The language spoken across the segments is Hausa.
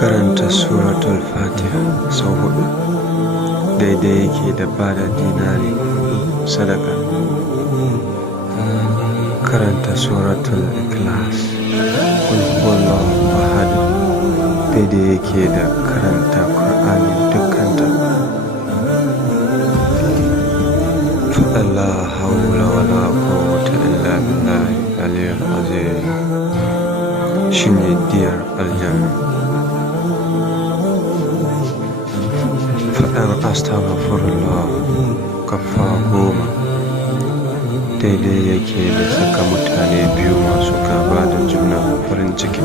Karanta Suratul Fatiha sau 4 daidai yake da bada dinari 4 sadaka. Karanta Suratul Ikhlas Qul huwallahu ahad daidai yake da karanta Qur'ani dukkanta. La hawla wala quwwata illa billahi al-aliyyil azim shine diyar aljanna. Faɗan astaghfirullah kafa 10 daidai yake da saka mutane biyu masu gaba da juna farin ciki.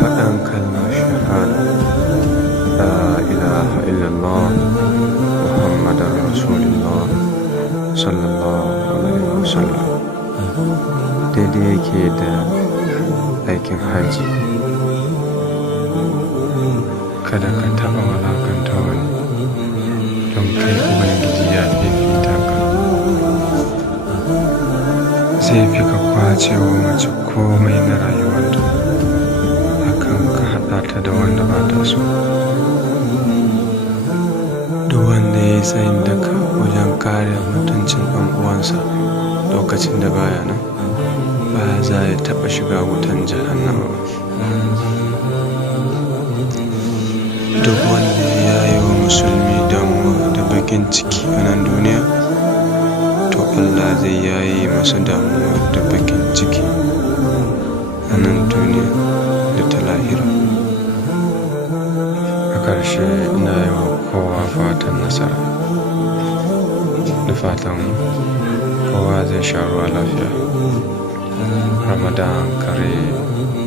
Faɗan kalmar shahada la ilaha illallah muhammadar rasulullah sallallahu alaihi wasallam daidai yake da aikin haji. Kada ka taɓa walakanta wani don kai ubangiji ya fifita ka. Zai fi ka kwace wa mace komai na rayuwarta akan ka haɗa ta da wanda ba ta so. Duk wanda ya yi tsayin daka wajen kare mutuncin ɗan uwansa lokacin da baya nan, ba za ya taɓa shiga wutan jahannama ba. Duk wanda ya yi wa musulmi damuwa da bakin ciki a nan duniya, to Allah zai yayi masa damuwa da bakin ciki a nan duniya da ta lahira. A ƙarshe ina yi wa kowa fatan nasara, da fatan kowa zai sha ruwa lafiya. Ramadan Kareem.